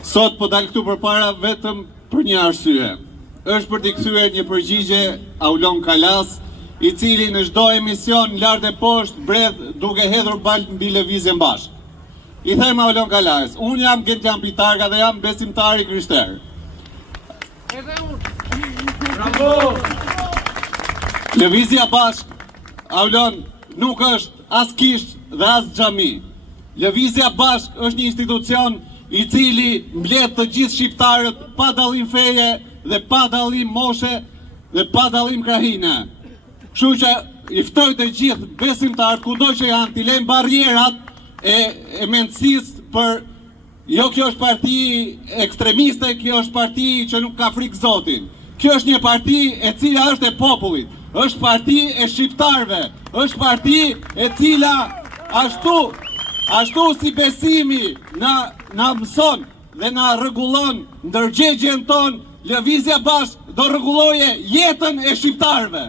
Sot po dal këtu përpara vetëm për një arsye. Është për t'i kthyer një përgjigje Aulon Kalas, i cili në çdo emision lart e poshtë bredh duke hedhur bal mbi lëvizjen bashkë. I them Aulon Kalas, unë jam Gentian Pitarka dhe jam besimtar i krishterë. Edhe unë. Bravo! Lëvizja bashkë, Aulon, nuk është as kisht dhe as xhami. Lëvizja bashkë është një institucion i cili mbledh të gjithë shqiptarët pa dallim feje dhe pa dallim moshe dhe pa dallim krahine. Kështu që i ftoj të gjithë besimtarët kudo që janë t'i lejnë barrierat e mendësisë për jo, kjo është parti ekstremiste, kjo është parti që nuk ka frikë Zotin. Kjo është një parti e cila është e popullit, është parti e shqiptarëve, është parti e cila ashtu si besimi na mëson dhe na rregullon ndërgjegjen tonë, lëvizja bashkë do rregulloje jetën e shqiptarëve.